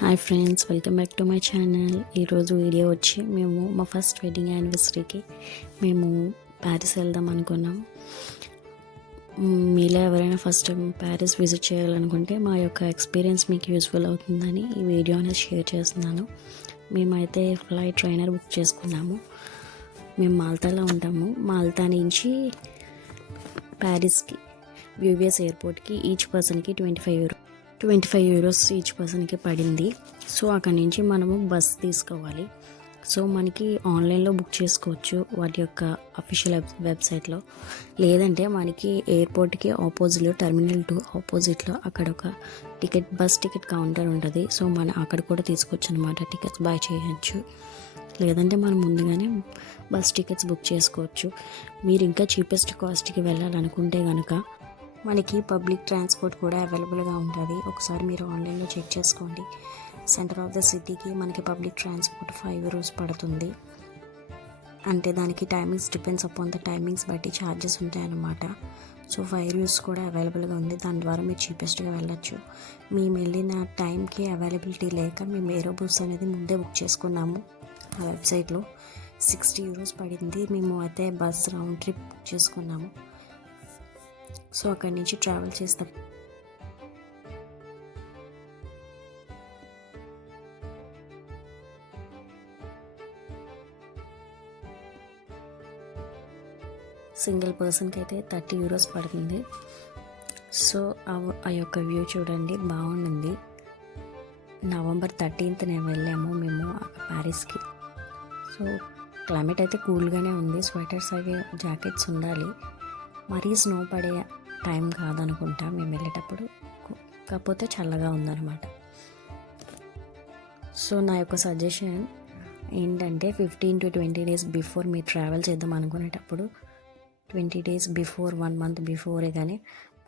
Hi friends, welcome back to my channel. ఈరోజు video వచ్చి మేము మా ఫస్ట్ వెడ్డింగ్ యానివర్సరీకి మేము ప్యారిస్ వెళ్దాం అనుకున్నాం. మీలో ఎవరైనా ఫస్ట్ టైం ప్యారిస్ విజిట్ చేయాలనుకుంటే మా యొక్క ఎక్స్పీరియన్స్ మీకు యూస్ఫుల్ అవుతుందని ఈ వీడియో అనేది షేర్ చేస్తున్నాను. మేమైతే ఫ్లైట్ ట్రైనర్ బుక్ చేసుకున్నాము. మేము మాల్తాలో ఉంటాము. మాల్తా నుంచి ప్యారిస్కి యూవిఎస్ ఎయిర్పోర్ట్కి ఈచ్ పర్సన్కి 25 యూరోస్ ఈచ్ పర్సన్కి పడింది. సో అక్కడి నుంచి మనము బస్ తీసుకోవాలి. సో మనకి ఆన్లైన్లో బుక్ చేసుకోవచ్చు వాటి యొక్క అఫీషియల్ వెబ్సైట్లో, లేదంటే మనకి ఎయిర్పోర్ట్కి ఆపోజిట్లో టెర్మినల్ 2 ఆపోజిట్లో అక్కడ ఒక బస్ టికెట్ కౌంటర్ ఉంటుంది. సో మనం అక్కడ కూడా తీసుకోవచ్చు అనమాట, టికెట్స్ బై చేయొచ్చు. లేదంటే మనం ముందుగానే బస్ టికెట్స్ బుక్ చేసుకోవచ్చు. మీరు ఇంకా చీపెస్ట్ కాస్ట్కి వెళ్ళాలనుకుంటే కనుక మనకి పబ్లిక్ ట్రాన్స్పోర్ట్ కూడా అవైలబుల్గా ఉంటుంది. ఒకసారి మీరు ఆన్లైన్లో చెక్ చేసుకోండి. సెంటర్ ఆఫ్ ద సిటీకి మనకి పబ్లిక్ ట్రాన్స్పోర్ట్ 5 యూరోస్ పడుతుంది. అంటే దానికి timings depends upon the timings బట్టి ఛార్జెస్ ఉంటాయన్నమాట. సో 5 యూరోస్ కూడా అవైలబుల్గా ఉంది. దాని ద్వారా మీరు చీపెస్ట్గా వెళ్ళచ్చు. మేము వెళ్ళిన టైంకి అవైలబిలిటీ లేక మేము ఏరో బస్ అనేది ముందే బుక్ చేసుకున్నాము. ఆ వెబ్సైట్లో 60 యూరోస్ పడింది. మేము అయితే బస్ రౌండ్ ట్రిప్ బుక్ చేసుకున్నాము. సో అక్కడి నుంచి ట్రావెల్ చేస్తాం. సింగిల్ పర్సన్కి అయితే 30 యూరోస్ పడుతుంది. సో ఆ యొక్క వ్యూ చూడండి, బాగుంది. నవంబర్ 13th వెళ్ళాము మేము ప్యారిస్కి. సో క్లైమేట్ అయితే కూల్గానే ఉంది. స్వెటర్స్ అవి జాకెట్స్ ఉండాలి. మరీ స్నో పడే టైం కాదనుకుంటా మేము వెళ్ళేటప్పుడు, కాకపోతే చల్లగా ఉందన్నమాట. సో నా యొక్క సజెషన్ ఏంటంటే 15 to 20 days బిఫోర్ మీరు ట్రావెల్ చేద్దాం అనుకునేటప్పుడు 20 days బిఫోర్, 1 month బిఫోరే కానీ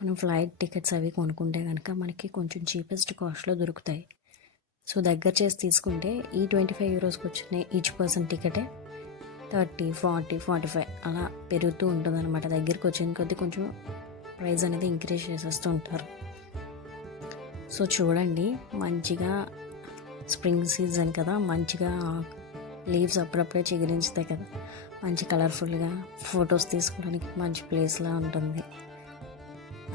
మనం ఫ్లైట్ టికెట్స్ అవి కొనుక్కుంటే కనుక మనకి కొంచెం చీపెస్ట్ కాస్ట్లో దొరుకుతాయి. సో దగ్గర చేసి తీసుకుంటే ఈ 25 యూరోస్కి వచ్చిన ఈచ్ పర్సన్ టికెటే 30, 40, 45 అలా పెరుగుతూ ఉంటుంది అనమాట. దగ్గరికి వచ్చిన కొద్దీ కొంచెం ప్రైస్ అనేది ఇంక్రీజ్ చేసేస్తూ ఉంటారు. సో చూడండి, మంచిగా స్ప్రింగ్ సీజన్ కదా, మంచిగా లీవ్స్ అప్పుడప్పుడే చిగురించుతాయి కదా, మంచి కలర్ఫుల్గా ఫొటోస్ తీసుకోవడానికి మంచి ప్లేస్లా ఉంటుంది.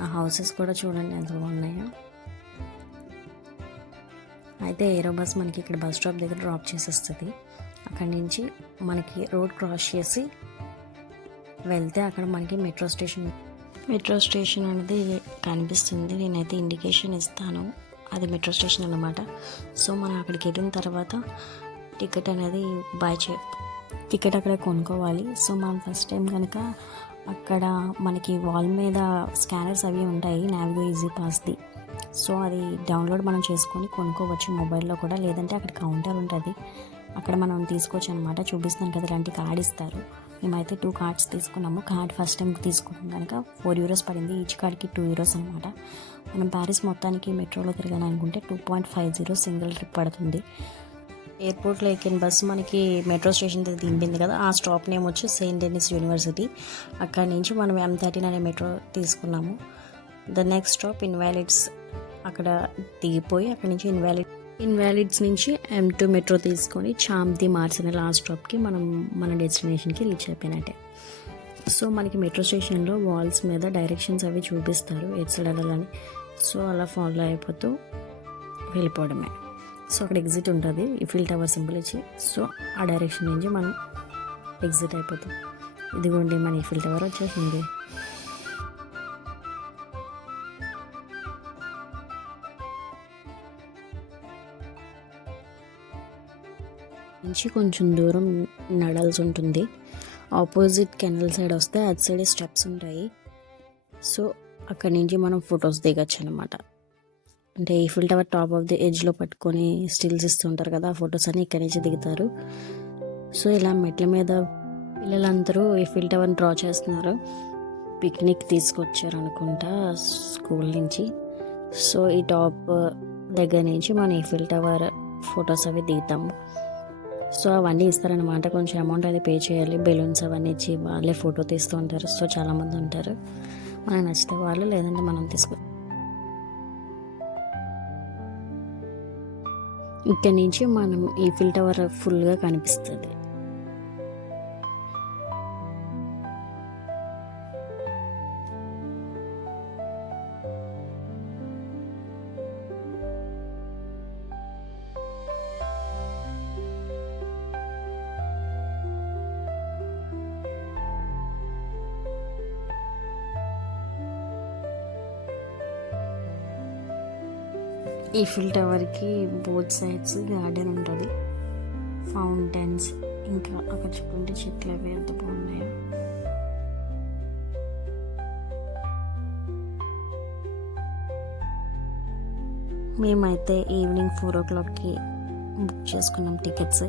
ఆ హౌసెస్ కూడా చూడండి ఎంత బాగున్నాయో. అయితే ఏరో బస్ మనకి ఇక్కడ బస్ స్టాప్ దగ్గర డ్రాప్ చేసేస్తుంది. అక్కడి నుంచి మనకి రోడ్ క్రాస్ చేసి వెళ్తే అక్కడ మనకి మెట్రో స్టేషన్ అనేది కనిపిస్తుంది. నేనైతే ఇండికేషన్ ఇస్తాను, అది మెట్రో స్టేషన్ అన్నమాట. సో మనం అక్కడికి వెళ్ళిన తర్వాత టికెట్ అనేది టికెట్ అక్కడ కొనుక్కోవాలి. సో మనం ఫస్ట్ టైం కనుక అక్కడ మనకి వాల్ మీద స్కానర్స్ అవి ఉంటాయి, నావిగో ఈజీ పాస్ది. సో అది డౌన్లోడ్ మనం చేసుకొని కొనుక్కోవచ్చు మొబైల్లో కూడా, లేదంటే అక్కడ కౌంటర్ ఉంటుంది, అక్కడ మనం తీసుకోవచ్చు అనమాట. చూపిస్తాను కదా, ఇలాంటి కార్డ్ ఇస్తారు. మేమైతే 2 కార్డ్స్ తీసుకున్నాము. కార్డ్ ఫస్ట్ టైం తీసుకున్నాం కనుక 4 యూరోస్ పడింది. ఈచ్ కార్డ్కి 2 యూరోస్ అనమాట. మనం ప్యారిస్ మొత్తానికి మెట్రోలో తిరగాలనుకుంటే 2.50 సింగిల్ ట్రిప్ పడుతుంది. ఎయిర్పోర్ట్లో ఎక్కిన బస్సు మనకి మెట్రో స్టేషన్ దగ్గర దింపింది కదా, ఆ స్టాప్ నేమ్ వచ్చి సెయింట్ డెనిస్ యూనివర్సిటీ. అక్కడి నుంచి మనం M13 అనే మెట్రో తీసుకున్నాము. The next stop Invalides. అక్కడ దిగిపోయి అక్కడి నుంచి ఇన్వాలిడ్స్ నుంచి M2 మెట్రో తీసుకొని చాంప్ది మార్చిన లాస్ట్ స్టాప్కి మనం మన డెస్టినేషన్కి రీచ్ అయిపోయినట్టే. సో మనకి మెట్రో స్టేషన్లో వాల్స్ మీద డైరెక్షన్స్ అవి చూపిస్తారు, ఎటు సైడ్ వెళ్ళాలని. సో అలా ఫాలో అయిపోతూ వెళ్ళిపోవడమే. సో అక్కడ ఎగ్జిట్ ఉంటుంది, ఈఫిల్ టవర్ సింబల్ ఇచ్చి. సో ఆ డైరెక్షన్ నుంచి మనం ఎగ్జిట్ అయిపోతాం. ఇదిగోండి మన ఈఫిల్ టవర్ వచ్చేసింది. నుంచి కొంచెం దూరం నడాల్సి ఉంటుంది. ఆపోజిట్ కెనల్ సైడ్ వస్తే అటు సైడ్ స్టెప్స్ ఉంటాయి. సో అక్కడి నుంచి మనం ఫొటోస్ దిగచ్చు అనమాట. అంటే Eiffel tower top of the ఎడ్జ్లో పట్టుకొని స్టిల్స్ ఇస్తుంటారు కదా, ఆ ఫొటోస్ అన్నీ ఇక్కడి నుంచి దిగుతారు. సో ఇలా మెట్ల మీద పిల్లలందరూ ఈఫిల్ టవర్ని డ్రా చేస్తున్నారు. పిక్నిక్ తీసుకొచ్చారు అనుకుంటా స్కూల్ నుంచి. సో ఈ టాప్ దగ్గర నుంచి మనం ఈఫిల్ టవర్ ఫొటోస్ అవి దిగుతాము. సో అవన్నీ ఇస్తారనమాట, కొంచెం అమౌంట్ అది పే చేయాలి. బెలూన్స్ అవన్నీ ఇచ్చి వాళ్ళే ఫోటో తీస్తూ ఉంటారు. సో చాలామంది ఉంటారు, మనకు నచ్చితే వాళ్ళు, లేదంటే మనం ఇక్కడ నుంచి మనం ఈఫిల్ టవర్ ఫుల్గా కనిపిస్తుంది. ఈఫిల్ టవర్కి బోత్ సైడ్స్ గార్డెన్ ఉంటుంది, ఫౌంటైన్స్, ఇంకా అక్కడ చూడండి చెట్లు అవి ఎంత బాగున్నాయో. మేమైతే ఈవినింగ్ 4 o'clockకి బుక్ చేసుకున్నాం tickets.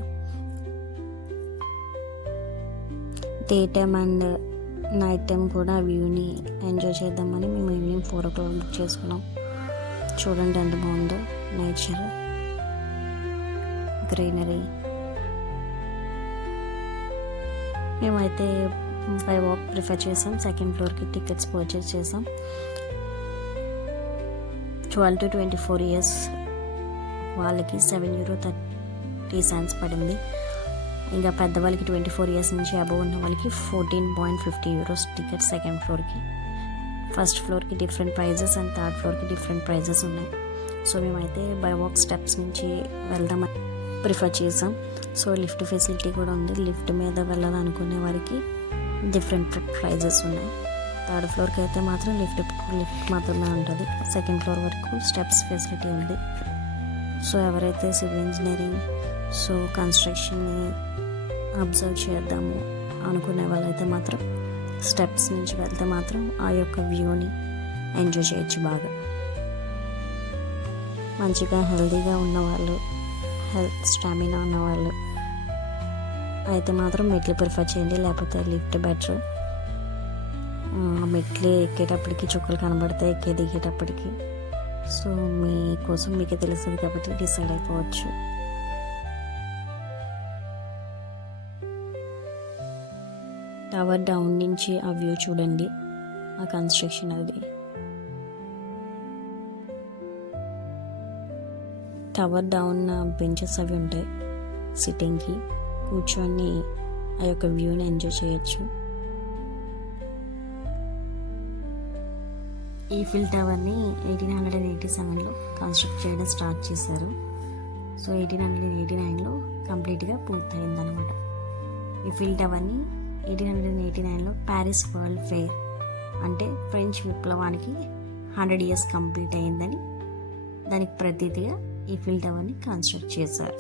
Day time and night time కూడా వ్యూని ఎంజాయ్ చేద్దామని మేము ఈవినింగ్ 4 o'clock బుక్ చేసుకున్నాం. చూడండి ఎంత బాగుందో నేచర్, గ్రీనరీ. మేమైతే బై వాక్ ప్రిఫర్ చేసాం. సెకండ్ ఫ్లోర్కి టికెట్స్ పర్చేస్ చేసాం. 12 to 24 years వాళ్ళకి €7.30 పడింది. ఇంకా పెద్దవాళ్ళకి 24 years నుంచి అబవ్ ఉన్న వాళ్ళకి €14.50 టికెట్ సెకండ్ ఫ్లోర్కి. ఫస్ట్ ఫ్లోర్కి డిఫరెంట్ ప్రైజెస్ అండ్ థర్డ్ ఫ్లోర్కి డిఫరెంట్ ప్రైజెస్ ఉన్నాయి. సో మేమైతే బై వాక్ స్టెప్స్ నుంచి వెళ్దామని ప్రిఫర్ చేసాం. సో లిఫ్ట్ ఫెసిలిటీ కూడా ఉంది. లిఫ్ట్ మీద వెళ్ళాలనుకునే వారికి డిఫరెంట్ ప్రైజెస్ ఉన్నాయి. థర్డ్ ఫ్లోర్కి అయితే మాత్రం లిఫ్ట్ మాత్రమే ఉంటుంది. సెకండ్ ఫ్లోర్ వరకు స్టెప్స్ ఫెసిలిటీ ఉంది. సో ఎవరైతే సివిల్ ఇంజనీరింగ్ కన్స్ట్రక్షన్ని అబ్జర్వ్ చేద్దాము అనుకునే వాళ్ళైతే మాత్రం స్టెప్స్ నుంచి వెళ్తే మాత్రం ఆ యొక్క వ్యూని ఎంజాయ్ చేయొచ్చు బాగా. మంచిగా హెల్తీగా ఉన్నవాళ్ళు, స్టామినా ఉన్నవాళ్ళు అయితే మాత్రం మెట్లు ప్రిఫర్ చేయండి, లేకపోతే లిఫ్ట్ బెటర్. మెట్లు ఎక్కేటప్పటికి చుక్కలు కనబడతాయి, ఎక్కే దిగేటప్పటికి. సో మీకోసం మీకే తెలుస్తుంది కాబట్టి డిసైడ్ అయిపోవచ్చు. టవర్ డౌన్ నుంచి ఆ వ్యూ చూడండి, ఆ కన్స్ట్రక్షన్ అది. టవర్ డౌన్ బెంచెస్ అవి ఉంటాయి, సిట్టింగ్కి కూర్చొని ఆ యొక్క వ్యూని ఎంజాయ్ చేయొచ్చు. ఈఫిల్ టవర్ని 1887లో కన్స్ట్రక్ట్ చేయడం స్టార్ట్ చేశారు. సో 1889లో కంప్లీట్గా పూర్తయిందనమాట. ఈఫిల్ టవర్ని 1889లో ప్యారిస్ వరల్డ్ ఫెయిర్ అంటే ఫ్రెంచ్ విప్లవానికి 100 years కంప్లీట్ అయిందని దానికి ప్రతీతిగా ఈఫిల్ టవర్ని కన్స్ట్రక్ట్ చేశారు.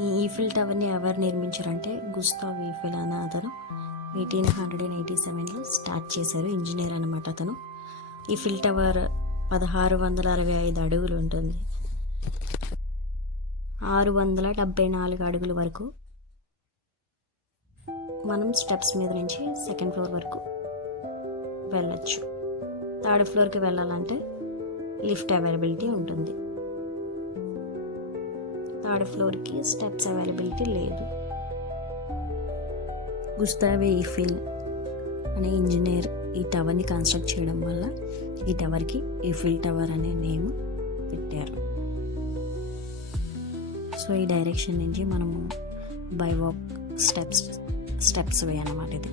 ఈ ఈఫిల్ టవర్ని ఎవరు నిర్మించారంటే గుస్తావ్ ఈఫిల్ అనే అతను 1887లో స్టార్ట్ చేశారు. ఇంజనీర్ అనమాట అతను. ఈఫిల్ టవర్ 1665 అడుగులు ఉంటుంది. 674 అడుగుల వరకు మనం స్టెప్స్ మీద నుంచి సెకండ్ ఫ్లోర్ వరకు వెళ్ళొచ్చు. థర్డ్ ఫ్లోర్కి వెళ్ళాలంటే లిఫ్ట్ అవైలబిలిటీ ఉంటుంది. థర్డ్ ఫ్లోర్కి స్టెప్స్ అవైలబిలిటీ లేదు. గుస్తావ్ ఈఫిల్ అనే ఇంజనీర్ ఈ టవర్ని కన్స్ట్రక్ట్ చేయడం వల్ల ఈ టవర్కి ఈఫిల్ టవర్ అనే నేమ్ పెట్టారు. సో ఈ డైరెక్షన్ నుంచి మనము బై వాక్ స్టెప్స్ వే అన్నమాట ఇది.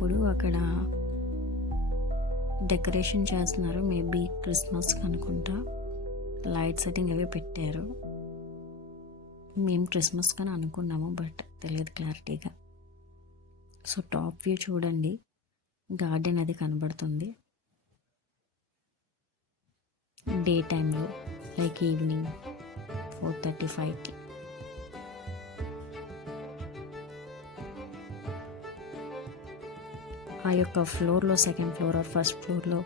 వెళ్ళినప్పుడు అక్కడ డెకరేషన్ చేస్తున్నారు, మేబీ క్రిస్మస్కి అనుకుంటా. లైట్ సెట్టింగ్ అవి పెట్టారు. మేము క్రిస్మస్ కానీ అనుకున్నాము, బట్ తెలియదు క్లారిటీగా. సో టాప్ వ్యూ చూడండి, గార్డెన్ అది కనబడుతుంది డే టైంలో, లైక్ ఈవినింగ్ 4:35కి. ఆ యొక్క ఫ్లోర్లో, సెకండ్ ఫ్లోర్ ఆర్ ఫస్ట్ ఫ్లోర్లో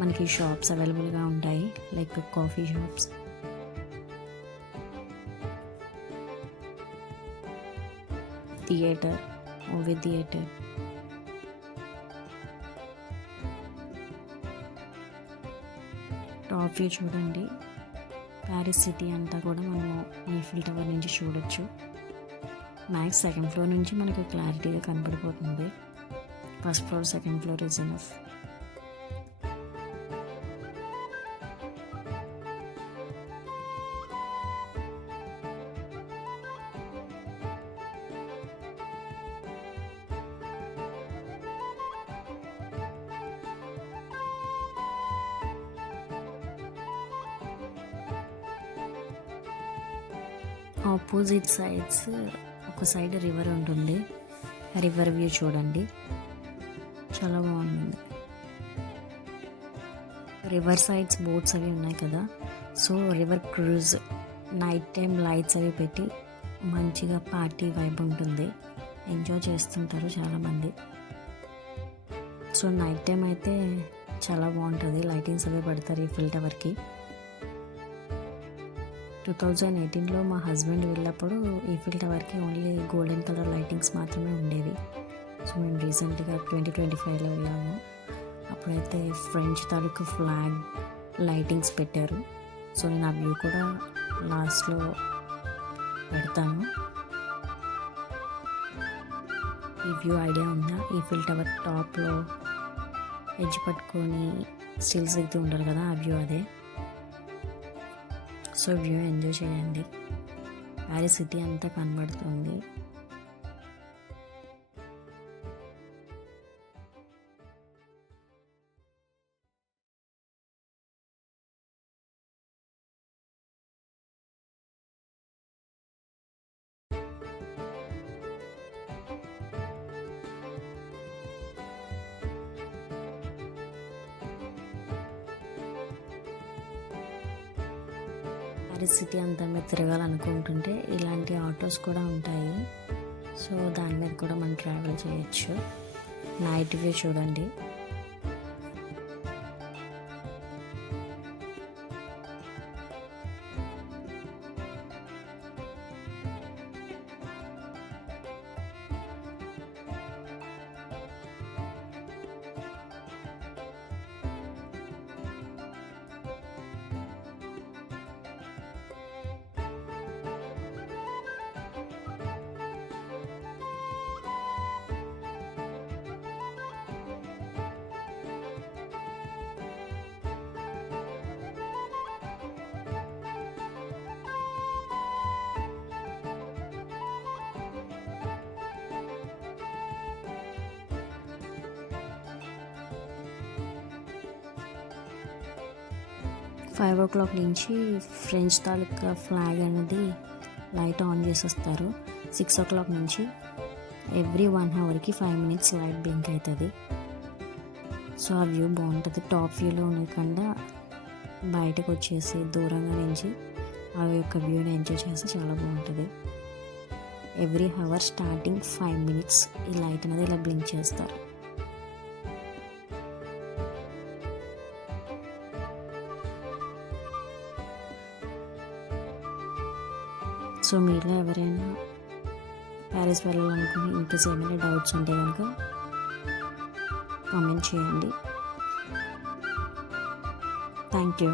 మనకి షాప్స్ అవైలబుల్గా ఉంటాయి, like coffee shops. Theatre, movie theatre. Top view చూడండి, ప్యారిస్ సిటీ అంతా కూడా మనము ఈఫిల్ టవర్ నుంచి చూడొచ్చు. మ్యాక్స్ సెకండ్ ఫ్లోర్ నుంచి మనకి క్లారిటీగా కనపడిపోతుంది. First floor, second floor is enough. Opposite sides ఒక సైడ్ రివర్ ఉంటుంది, రివర్ వ్యూ చూడండి, చాలా బాగుంది. రివర్ సైడ్స్ బోట్స్ అవి ఉన్నాయి కదా, so river cruise, night time lights అవి పెట్టి మంచిగా పార్టీ వైబ్ ఉంటుంది, ఎంజాయ్ చేస్తుంటారు చాలామంది. సో నైట్ టైం అయితే చాలా బాగుంటుంది, లైటింగ్స్ అవి పెడతారు ఈఫిల్ టవర్కి. 2018లో మా హస్బెండ్ వెళ్ళినప్పుడు ఈఫిల్ టవర్కి ఓన్లీ గోల్డెన్ కలర్ లైటింగ్స్ మాత్రమే ఉండేవి. సో మేము రీసెంట్గా 2025లో వెళ్ళాము, అప్పుడైతే ఫ్రెంచ్ తాలూకు ఫ్లాగ్ లైటింగ్స్ పెట్టారు. సో నేను ఆ వ్యూ కూడా లాస్ట్లో పెడతాను. ఈ వ్యూ ఐడియా ఉందా? ఈఫిల్ టవర్ టాప్లో ఎడ్జ్ పట్టుకొని స్టిల్స్ ఎగుతూ ఉంటారు కదా, ఆ వ్యూ అదే. సో వ్యూ ఎంజాయ్ చేయండి, ప్యారిస్ సిటీ అంతా కనబడుతుంది. ప్యారిస్ సిటీ అంతా మీద తిరగాలనుకుంటుంటే ఇలాంటి ఆటోస్ కూడా ఉంటాయి, సో దాని మీద కూడా మనం ట్రావెల్ చేయొచ్చు. నైట్ వ్యూ చూడండి, ఫైవ్ ఓ క్లాక్ నుంచి ఫ్రెంచ్ తాలూకా ఫ్లాగ్ అనేది లైట్ ఆన్ చేసేస్తారు. 6 o'clock నుంచి ఎవ్రీ 1 hourకి 5 minutes లైట్ బ్లింక్ అవుతుంది. సో ఆ వ్యూ బాగుంటుంది. టాప్ వ్యూలో ఉండకుండా బయటకు వచ్చేసి దూరంగా నుంచి ఆ యొక్క వ్యూని ఎంజాయ్ చేస్తే చాలా బాగుంటుంది. ఎవ్రీ hour స్టార్టింగ్ 5 minutes ఈ లైట్ అనేది ఇలా బ్లింక్ చేస్తారు. సో మీలో ఎవరైనా ప్యారిస్ వెళ్ళాలనుకుని ఇంకేస్ ఏమైనా డౌట్స్ ఉంటే కనుక కామెంట్ చేయండి. Thank you.